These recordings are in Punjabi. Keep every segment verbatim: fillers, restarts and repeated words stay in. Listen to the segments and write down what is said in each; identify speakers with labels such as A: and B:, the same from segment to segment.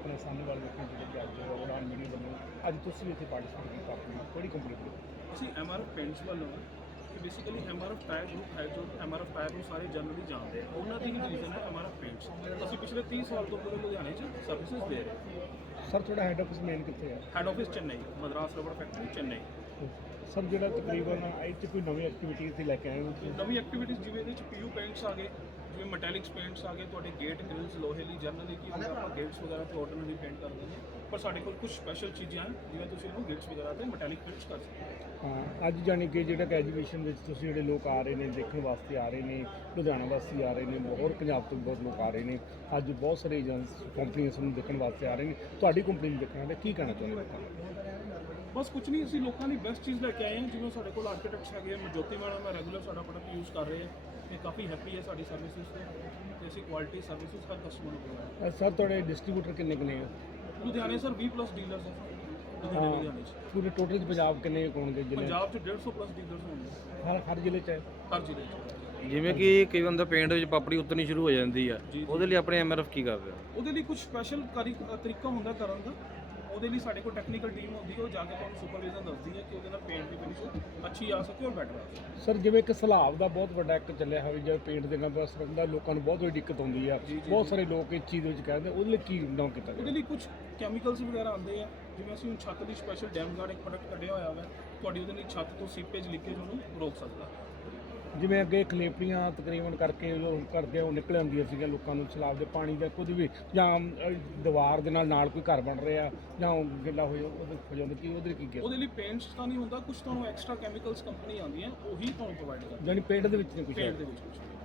A: ਨੇ ਸਾਹਮਣੇ ਵਾਲੇ ਲੋਕਾਂ ਜਿਹੜੇ ਕਿ ਅੱਜ ਉਡਾਨ ਮੀਡੀਆ ਵੱਲੋਂ ਅੱਜ ਤੁਸੀਂ ਇੱਥੇ ਪਾਰਟਿਸਿਪੇਟ ਕੀਤਾ ਆਪਣੀ ਕਿਹੜੀ ਕੰਪਨੀ ਵੱਲੋਂ?
B: ਅਸੀਂ ਐਮ ਆਰ ਐਫ ਪੇਂਟਸ ਵੱਲੋਂ ਕਿ basically M R F tyre group ਹੈ ਜੋ ਐਮ ਆਰ ਐਫ ਟਾਇਰ ਨੂੰ ਸਾਰੇ ਜਨਰਲੀ ਜਾਣਦੇ ਆ, ਉਹਨਾਂ ਦੀ ਹੀ ਡਿਵੀਜ਼ਨ ਹੈ ਐਮ ਆਰ ਐਫ ਪੇਂਟਸ। ਅਸੀਂ ਪਿਛਲੇ ਤੀਹ ਸਾਲ ਤੋਂ ਪੂਰੇ ਲੁਧਿਆਣੇ 'ਚ ਸਰਵਿਸਿਜ਼ ਦੇ ਰਹੇ ਹਾਂ।
A: ਸਰ ਤੁਹਾਡਾ ਹੈੱਡ ਆਫਿਸ ਮੇਨ ਕਿੱਥੇ ਹੈ?
B: Head office Chennai, Madras rubber factory Chennai.
A: Sir ਜਿਹੜਾ ਤਕਰੀਬਨ ਇਹ 'ਚ ਕੋਈ ਨਵੀਂ ਐਕਟੀਵਿਟੀ ਇੱਥੇ ਲੈ ਕੇ ਆਏ ਹੋ?
B: ਨਵੀਂ ਐਕਟੀਵਿਟੀਜ਼ ਜਿਵੇਂ ਇਹਦੇ 'ਚ ਪੀਯੂ ਪੇਂਟਸ ਆ ਗਏ, ਜਿਵੇਂ ਮੈਟੈਲਿਕਸ ਪੇਂਟਸ ਆ ਗਏ, ਤੁਹਾਡੇ ਗੇਟ ਗ੍ਰਿਲਸ ਲੋਹੇ ਲਈ ਜਨਰਲੀ ਕੀ ਹੁੰਦਾ ਆਪਾਂ ਗੇਟਸ ਵਗੈਰਾ ਤੇ ਆਰਡੀਨਰੀ ਪੇਂਟ ਕਰਦੇ ਹਾਂ, ਪਰ ਸਾਡੇ ਕੋਲ ਕੁਝ ਸਪੈਸ਼ਲ ਚੀਜ਼ਾਂ ਹਨ ਜਿਵੇਂ ਤੁਸੀਂ ਇਹਨੂੰ ਗੇਟਸ ਵਗੈਰਾ ਤੇ ਮੈਟੈਲਿਕ ਪੇਂਟਸ ਕਰ ਸਕਦੇ ਹੋ।
A: ਹਾਂ, ਅੱਜ ਜਾਣੀ ਕਿ ਜਿਹੜਾ ਕਿ ਐਗਜ਼ੀਬਿਸ਼ਨ ਵਿੱਚ ਤੁਸੀਂ ਜਿਹੜੇ ਲੋਕ ਆ ਰਹੇ ਨੇ ਦੇਖਣ ਵਾਸਤੇ ਆ ਰਹੇ ਨੇ, ਲੁਧਿਆਣਾ ਵਾਸੀ ਆ ਰਹੇ ਨੇ, ਹੋਰ ਪੰਜਾਬ ਤੋਂ ਬਹੁਤ ਲੋਕ ਆ ਰਹੇ ਨੇ, ਅੱਜ ਬਹੁਤ ਸਾਰੇ ਏਜੰਟਸ ਕੰਪਨੀਆਂ ਨੂੰ ਦੇਖਣ ਵਾਸਤੇ ਆ ਰਹੇ ਨੇ, ਤੁਹਾਡੀ ਕੰਪਨੀ ਨੂੰ ਦੇਖਣ ਵਾਸਤੇ ਕੀ ਕਹਿਣਾ ਚਾਹੁੰਦੇ ਲੋਕਾਂ ਨੂੰ?
B: ਬਸ ਕੁਝ ਨਹੀਂ, ਅਸੀਂ ਲੋਕਾਂ ਦੀ ਬੈਸਟ ਚੀਜ਼ ਲੈ ਕੇ ਆਏ ਹਾਂ। ਜਿਵੇਂ ਸਾਡੇ ਕੋਲ ਆਰਕੀਟੈਕਟਸ ਹੈਗੇ, ਜੋਤੀ ਮੈਡਮ ਹੈ, ਰੈਗੂਲਰ ਸਾਡਾ ਪ੍ਰੋਡਕਟ ਯੂਜ਼ ਕਰ ਰਹੇ ਆ ਤੇ ਕਾਫੀ ਹੈਪੀ ਹੈ ਸਾਡੀ ਸਰਵਿਸਿਜ਼ ਤੋਂ, ਤੇ ਅਸੀਂ ਕੁਆਲਿਟੀ ਸਰਵਿਸਿਜ਼ ਹਰ ਕਸਟਮਰ ਨੂੰ ਪ੍ਰੋਵਾਈਡ।
A: ਅ, ਸਰ ਤੁਹਾਡੇ ਡਿਸਟਰੀਬਿਊਟਰ ਕਿੰਨੇ ਕਿੰਨੇ ਆ?
B: ਲੁਧਿਆਣੇ ਸਰ ਵੀਹ ਪਲੱਸ ਡੀਲਰਸ ਹੈ ਲੁਧਿਆਣੇ ਲੁਧਿਆਣੇ 'ਚ।
A: ਪੂਰੇ ਟੋਟਲ ਪੰਜਾਬ ਕਿੰਨੇ ਹੋਣਗੇ ਜ਼ਿਲ੍ਹੇ?
B: ਪੰਜਾਬ 'ਚ ਡੇਢ ਸੌ ਪਲੱਸ ਡੀਲਰਸ ਹੋਣਗੇ
A: ਹਰ ਹਰ ਜ਼ਿਲ੍ਹੇ 'ਚ ਹੈ?
B: ਹਰ ਜ਼ਿਲ੍ਹੇ 'ਚ।
C: ਜਿਵੇਂ ਕਿ ਕਈ ਵਾਰ ਪੇਂਟ ਵਿੱਚ ਪਾਪੜੀ ਉਤਰਨੀ ਸ਼ੁਰੂ ਹੋ ਜਾਂਦੀ ਆ, ਉਹਦੇ ਲਈ ਆਪਣੇ ਐਮ ਆਰ ਐਫ ਕੀ ਕਰਦੇ ਆ?
B: ਉਹਦੇ ਲਈ ਕੁਝ ਸਪੈਸ਼ਲ ਤਰੀਕਾ ਹੁੰਦਾ ਕਰਨ ਦਾ। ਉਹਦੇ ਲਈ ਸਾਡੇ ਕੋਲ ਟੈਕਨੀਕਲ ਟੀਮ ਹੁੰਦੀ ਹੈ, ਉਹ ਜਾ ਕੇ ਤੁਹਾਨੂੰ ਸੁਪਰਵਿਜ਼ਨ ਦੱਸਦੀ ਹੈ ਕਿ ਉਹਦੇ ਨਾਲ ਪੇਂਟ ਦੀ ਫਿਨਿਸ਼ ਅੱਛੀ ਆ ਸਕੇ ਔਰ ਬੈਟਰ ਆ ਸਕੇ।
A: ਸਰ ਜਿਵੇਂ ਇੱਕ ਸਲਾਬ ਦਾ ਬਹੁਤ ਵੱਡਾ ਇੱਕ ਚੱਲਿਆ ਹੋਵੇ, ਜਿਵੇਂ ਪੇਂਟ ਦੇ ਨਾਲ ਬਸ ਹੁੰਦਾ, ਲੋਕਾਂ ਨੂੰ ਬਹੁਤ ਵੱਡੀ ਦਿੱਕਤ ਆਉਂਦੀ ਆ, ਬਹੁਤ ਸਾਰੇ ਲੋਕ ਇਸ ਚੀਜ਼ ਦੇ ਵਿੱਚ ਕਹਿੰਦੇ, ਉਹਦੇ ਲਈ ਕੀ ਨੌ ਕੀਤਾ
B: ਉਹਦੇ
A: ਜਾਵੇ?
B: ਲਈ ਕੁਝ ਕੈਮੀਕਲਸ ਵਗੈਰਾ ਆਉਂਦੇ ਆ, ਜਿਵੇਂ ਅਸੀਂ ਹੁਣ ਛੱਤ ਦੀ ਸਪੈਸ਼ਲ ਡੈਮ ਗਾਰਡ ਇੱਕ ਪ੍ਰੋਡਕਟ ਕੱਢਿਆ ਹੋਇਆ ਵਾ, ਤੁਹਾਡੀ ਉਹਦੇ ਲਈ ਛੱਤ ਤੋਂ ਸੀਪੇਜ ਲੀਕੇਜ ਨੂੰ ਰੋਕ ਸਕਦਾ।
A: ਜਿਵੇਂ ਅੱਗੇ ਖਲੇਪੜੀਆਂ ਤਕਰੀਬਨ ਕਰਕੇ ਜੋ ਕਰਦੇ ਆ ਉਹ ਨਿਕਲ ਆਉਂਦੀਆਂ ਸੀਗੀਆਂ, ਲੋਕਾਂ ਨੂੰ ਸਲਾਬ ਦੇ ਪਾਣੀ ਦਾ ਕੁਝ ਵੀ ਜਾਂ ਅ, ਦੀਵਾਰ ਦੇ ਨਾਲ ਨਾਲ ਕੋਈ ਘਰ ਬਣ ਰਿਹਾ ਜਾਂ ਉਹ ਗਿੱਲਾ ਹੋ ਜਾਂਦਾ, ਉਹਦੇ ਹੋ ਜਾਂਦਾ, ਕੀ ਉਹਦੇ ਕੀ ਕੀਤਾ?
B: ਉਹਦੇ ਲਈ ਪੇਂਟਸ ਤਾਂ ਨਹੀਂ ਹੁੰਦਾ, ਕੁਝ ਤੁਹਾਨੂੰ ਐਕਸਟਰਾ ਕੈਮੀਕਲਸ ਕੰਪਨੀ ਆਉਂਦੀਆਂ ਉਹੀ ਤੁਹਾਨੂੰ ਪ੍ਰੋਵਾਈਡ ਕਰਦੀ
A: ਯਾਨੀ ਪੇਂਟ ਦੇ ਵਿੱਚ ਨਹੀਂ ਕੁਝ
B: ਪੇਂਟ ਦੇ ਵਿੱਚ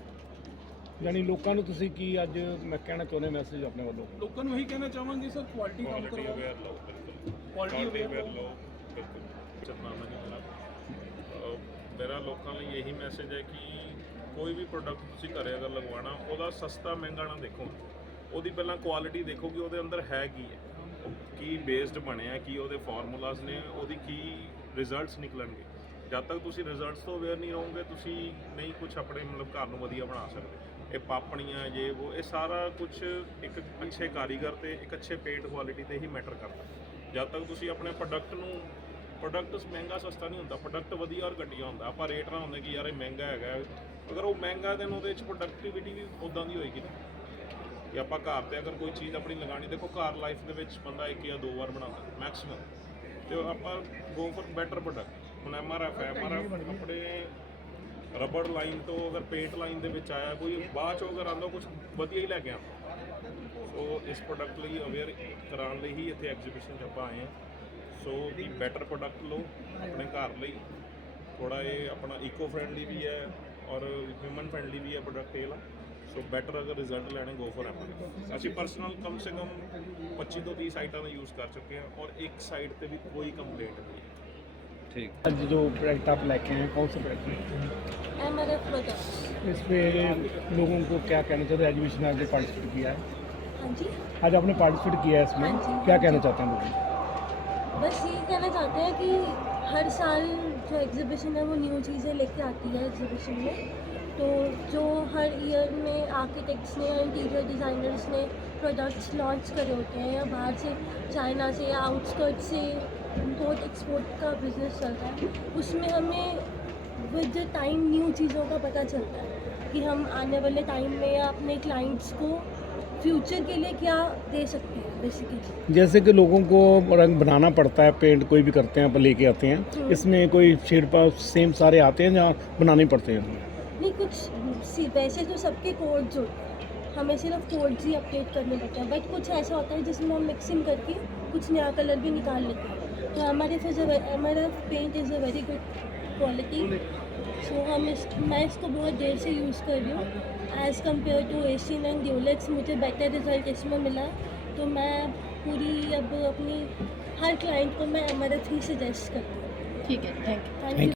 B: ਕੁਝ।
A: ਯਾਨੀ ਲੋਕਾਂ ਨੂੰ ਤੁਸੀਂ ਕੀ ਅੱਜ ਮੈਂ ਕਹਿਣਾ ਚਾਹੁੰਦੇ ਮੈਸੇਜ ਆਪਣੇ ਵੱਲੋਂ?
B: ਲੋਕਾਂ ਨੂੰ ਇਹੀ ਕਹਿਣਾ ਚਾਹਾਂਗੇ ਸਰ, ਕੁਆਲਿਟੀ ਕੰਮ ਕਰੋ, ਕੁਆਲਿਟੀ ਅਵੇਅਰ ਲਓ।
D: ਸਤਨਾਮ ਜੀ ਮੇਰਾ ਅਹ ਮੇਰਾ ਲੋਕਾਂ ਲਈ ਇਹੀ ਮੈਸੇਜ ਹੈ ਕਿ ਕੋਈ ਵੀ ਪ੍ਰੋਡਕਟ ਤੁਸੀਂ ਘਰੇ ਅਗਰ ਲਗਵਾਉਣਾ, ਉਹਦਾ ਸਸਤਾ ਮਹਿੰਗਾ ਨਾ ਦੇਖੋ, ਉਹਦੀ ਪਹਿਲਾਂ ਕੁਆਲਿਟੀ ਦੇਖੋ ਕਿ ਉਹਦੇ ਅੰਦਰ ਹੈ ਕੀ ਹੈ, ਉਹ ਕੀ ਬੇਸਡ ਬਣਿਆ, ਕੀ ਉਹਦੇ ਫਾਰਮੂਲਾਜ਼ ਨੇ, ਉਹਦੀ ਕੀ ਰਿਜ਼ਲਟਸ ਨਿਕਲਣਗੇ। ਜਦ ਤੱਕ ਤੁਸੀਂ ਰਿਜ਼ਲਟਸ ਤੋਂ ਅਵੇਅਰ ਨਹੀਂ ਰਹੋਗੇ, ਤੁਸੀਂ ਨਹੀਂ ਕੁਝ ਆਪਣੇ ਮਤਲਬ ਘਰ ਨੂੰ ਵਧੀਆ ਬਣਾ ਸਕਦੇ। ਇਹ ਪਾਪਣੀਆਂ ਜੇ ਉਹ ਇਹ ਸਾਰਾ ਕੁਝ ਇੱਕ ਅੱਛੇ ਕਾਰੀਗਰ ਤੇ ਇੱਕ ਅੱਛੇ ਪੇਂਟ ਕੁਆਲਿਟੀ ਤੇ ਹੀ ਮੈਟਰ ਕਰਦਾ। ਜਦ ਤੱਕ ਤੁਸੀਂ ਆਪਣੇ ਪ੍ਰੋਡਕਟ ਨੂੰ ਪ੍ਰੋਡਕਟ ਮਹਿੰਗਾ ਸਸਤਾ ਨਹੀਂ ਹੁੰਦਾ, ਪ੍ਰੋਡਕਟ ਵਧੀਆ ਔਰ ਘਟੀਆ ਹੁੰਦਾ। ਆਪਾਂ ਰੇਟ ਨਾ ਹੁੰਦੇ ਕਿ ਯਾਰ ਇਹ ਮਹਿੰਗਾ ਹੈਗਾ, ਅਗਰ ਉਹ ਮਹਿੰਗਾ ਤਾਂ ਉਹਦੇ ਵਿੱਚ ਪ੍ਰੋਡਕਟੀਵਿਟੀ ਵੀ ਉੱਦਾਂ ਦੀ ਹੋਏਗੀ ਨਾ। ਕਿ ਆਪਾਂ ਘਰ 'ਤੇ ਅਗਰ ਕੋਈ ਚੀਜ਼ ਆਪਣੀ ਲਗਾਉਣੀ, ਦੇਖੋ ਘਰ ਲਾਈਫ ਦੇ ਵਿੱਚ ਬੰਦਾ ਇੱਕ ਜਾਂ ਦੋ ਵਾਰ ਬਣਾਉਂਦਾ ਮੈਕਸੀਮਮ, ਅਤੇ ਆਪਾਂ ਗੋ ਫॉर ਬੈਟਰ ਪ੍ਰੋਡਕਟ। ਹੁਣ ਐਮ ਆਰ ਐਫ ਹੈ, ਐਮ ਆਰ ਐਫ ਆਪਣੇ ਰਬੜ ਲਾਈਨ ਤੋਂ ਅਗਰ ਪੇਂਟ ਲਾਈਨ ਦੇ ਵਿੱਚ ਆਇਆ, ਕੋਈ ਬਾਅਦ 'ਚੋਂ ਅਗਰ ਆਉਂਦਾ ਕੁਝ ਵਧੀਆ ਹੀ ਲੈ ਕੇ ਆਉਂਦਾ। ਸੋ ਇਸ ਪ੍ਰੋਡਕਟ ਲਈ ਅਵੇਅਰ ਕਰਾਉਣ ਲਈ ਹੀ ਇੱਥੇ ਐਗਜ਼ੀਬਿਸ਼ਨ 'ਚ ਆਪਾਂ ਆਏ ਹਾਂ। ਸੋ ਕਿ ਬੈਟਰ ਪ੍ਰੋਡਕਟ ਲਓ ਆਪਣੇ ਘਰ ਲਈ, ਥੋੜ੍ਹਾ ਇਹ ਆਪਣਾ ਇਕੋ ਫਰੈਂਡਲੀ ਵੀ ਹੈ ਔਰ ਹਿਊਮਨ ਫਰੈਂਡਲੀ ਵੀ ਹੈ ਪ੍ਰੋਡਕਟ ਇਹ ਵਾਲਾ। ਸੋ ਬੈਟਰ ਅਗਰ ਰਿਜ਼ਲਟ ਲੈਣੇ ਗੋ ਫॉर ਐਮ। ਅਸੀਂ ਪਰਸਨਲ ਕਮ ਸੇ ਕਮ ਪੱਚੀ ਤੋਂ ਤੀਹ ਸਾਈਟਾਂ ਦਾ ਯੂਜ਼ ਕਰ ਚੁੱਕੇ हैं और एक साइट पे भी कोई कंप्लेंट नहीं है।
C: ठीक।
A: आज जो प्रोडक्ट आप लेके आए हैं कौन से product?
E: M R F products.
A: इसमें लोगों को क्या कहना चाहते हैं? एग्जीबिशन में आपने पार्टिसिपेट किया है,
E: हाँ जी,
A: आज आपने पार्टिसिपेट किया है इसमें,
E: हाँ जी,
A: क्या
E: हाँ
A: कहना
E: जी।
A: चाहते हैं लोग?
E: बस ये कहना चाहते हैं कि हर साल जो एग्जीबिशन है वो न्यू चीज़ें लेके आती है एग्जीबिशन में। तो जो हर ईयर में आर्किटेक्ट्स ने या इंटीरियर डिज़ाइनर्स ने प्रोडक्ट्स लॉन्च करे होते हैं, या बाहर से चाइना से या आउटस्कर्ट से इम्पोर्ट एक्सपोर्ट का बिज़नेस चलता है, उसमें हमें विद टाइम न्यू चीज़ों का पता चलता है कि हम आने वाले टाइम में या अपने क्लाइंट्स को फ्यूचर के लिए क्या दे सकते हैं बेसिकली।
A: जैसे कि लोगों को रंग बनाना पड़ता है, पेंट कोई भी करते हैं, आप लेके आते हैं, इसमें कोई शेड पर सेम सारे आते हैं या बनाने पड़ते हैं?
E: नहीं, कुछ वैसे तो सबके कोड्स होते हैं, हमें सिर्फ कोड्स ही अपडेट करने पड़ते हैं, बट कुछ ऐसा होता है जिसमें हम मिक्सिंग करके कुछ नया कलर भी निकाल लेते हैं। तो हमारे हमारा paint is a very good quality. So हम इस मैं इसको बहुत देर से यूज़ कर रही हूँ as compare to Asian and Dulux. मुझे बेटर रिजल्ट इसमें मिला, तो मैं पूरी अब अपनी हर क्लाइंट को मैं एम आर एफ ही सजेस्ट करती हूँ।
F: ठीक है, थैंक यू।
E: Thank you.